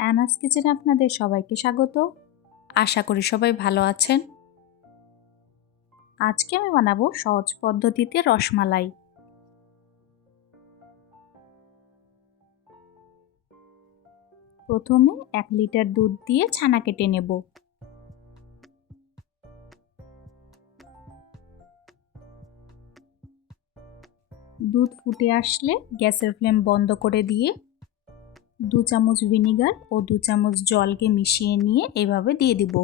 অ্যানাস কিচেনে আপনাদের সবাইকে স্বাগত। আশা করি সবাই ভালো আছেন। আজকে আমি বানাবো সহজ পদ্ধতিতে রসমালাই। প্রথমে 1 লিটার দুধ দিয়ে ছানা কেটে নেব। দুধ ফুটে আসলে গ্যাসের ফ্লেম বন্ধ করে দিয়ে 2 চামচ ভিনেগার ও 2 চামচ জলকে মিশিয়ে নিয়ে এভাবে দিয়ে দিব।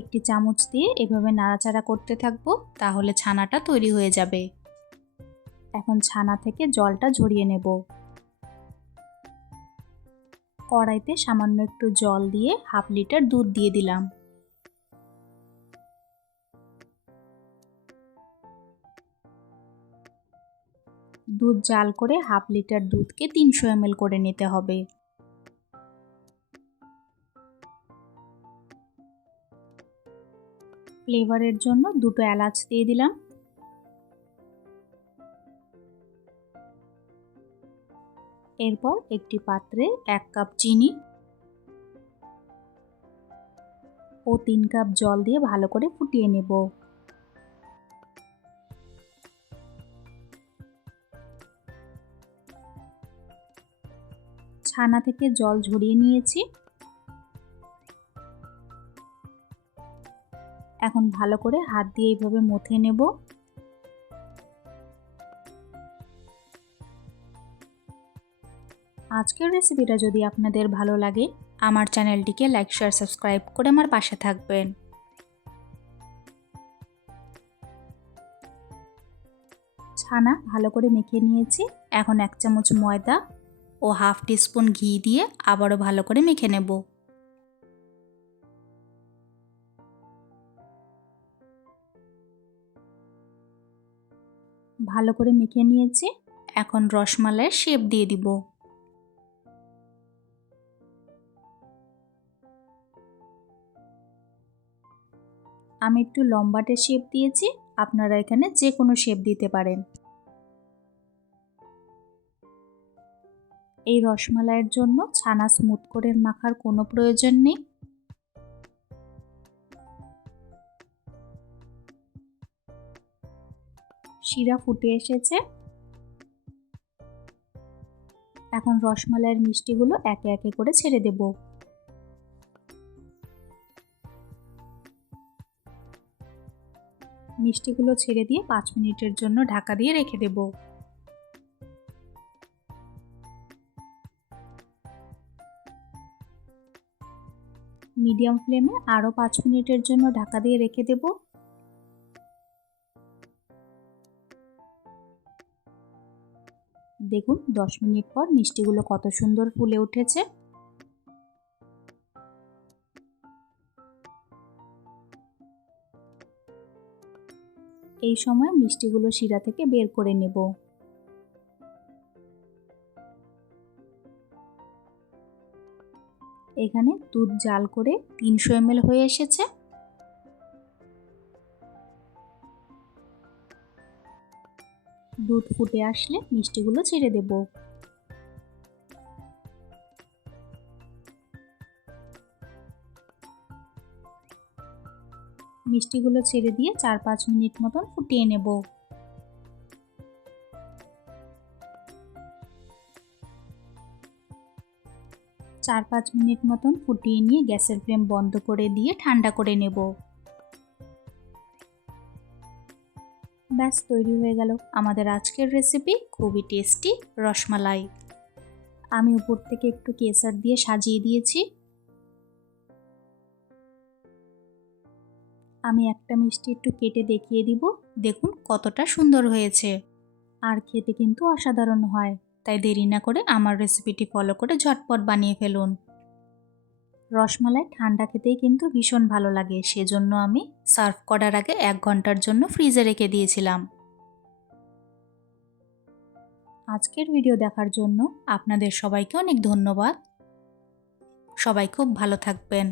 একটি চামচ দিয়ে এভাবে নাড়াচাড়া করতে থাকবো, তাহলে ছানাটা তৈরি হয়ে যাবে। এখন ছানা থেকে জলটা ঝরিয়ে নেব। কড়াইতে সামান্য একটু জল দিয়ে 1/2 লিটার দুধ দিয়ে দিলাম। দুধ জাল করে 1/2 লিটার দুধকে 300 ml করে নিতে হবে। ফ্লেভারের জন্য 2টো এলাচ দিয়ে দিলাম। এরপর একটি পাত্রে 1 কাপ চিনি ও 3 কাপ জল দিয়ে ভালো করে ফুটিয়ে নেব। ছানা থেকে জল ঝরিয়ে নিয়েছি। এখন ভালো করে হাত দিয়ে এইভাবে মথে নেব। আজকের রেসিপিটা যদি আপনাদের ভালো লাগে, আমার চ্যানেলটিকে লাইক, শেয়ার, সাবস্ক্রাইব করে আমার পাশে থাকবেন। ছানা ভালো করে মেখে নিয়েছি। এখন 1 চামচ ময়দা ও 1/2 টিস্পুন ঘি দিয়ে আবারও ভালো করে মেখে নেব। ভালো করে মেখে নিয়েছি। এখন রসমালাইয়ের শেপ দিয়ে দিব। আমি একটু লম্বাটে শেপ দিয়েছি, আপনারা এখানে যে কোনো শেপ দিতে পারেন। এই রসমালাইয়ের জন্য ছানা স্মুথ করে মাখার কোনো প্রয়োজন নেই। শিরা ফুটে এসেছে। এখন রসমালাইয়ের মিষ্টিগুলো একে একে করে ছেড়ে দেব। মিষ্টিগুলো ছেড়ে দিয়ে 5 মিনিটের জন্য ঢাকা দিয়ে রেখে দেব। মিডিয়াম ফ্লেমে আরও 5 মিনিটের জন্য ঢাকা দিয়ে রেখে দেব। দেখুন 10 মিনিট পর মিষ্টিগুলো কত সুন্দর ফুলে উঠেছে। এই সময় মিষ্টিগুলো শিরা থেকে বের করে নেব। এখানে দুধ জাল করে 300 ml হয়ে এসেছে। দুধ ফুটে আসলে মিষ্টিগুলো ছেড়ে দেব। মিষ্টিগুলো ছেড়ে দিয়ে 4-5 মিনিট মতন ফুটিয়ে নেব। চার 5 মিনিট মতন ফুটিয়ে নিয়ে গ্যাসের ফ্লেম বন্ধ করে দিয়ে ঠান্ডা করে নেব। ব্যাস তৈরি হয়ে গেল আমাদের আজকের রেসিপি, খুবই টেস্টি রসমালাই। আমি উপর থেকে একটু কেসার দিয়ে সাজিয়ে দিয়েছি। আমি একটা মিষ্টি একটু কেটে দেখিয়ে দিব, দেখুন কতটা সুন্দর হয়েছে। আর খেতে কিন্তু অসাধারণ হয়। তাই দেরি না করে আমার রেসিপিটি ফলো করে ঝটপট বানিয়ে ফেলুন। রসমালাই ঠান্ডা খেতেই কিন্তু ভীষণ ভালো লাগে, সেজন্য আমি সার্ভ করার আগে 1 ঘন্টার জন্য ফ্রিজে রেখে দিয়েছিলাম। আজকের ভিডিও দেখার জন্য আপনাদের সবাইকে অনেক ধন্যবাদ। সবাই খুব ভালো থাকবেন।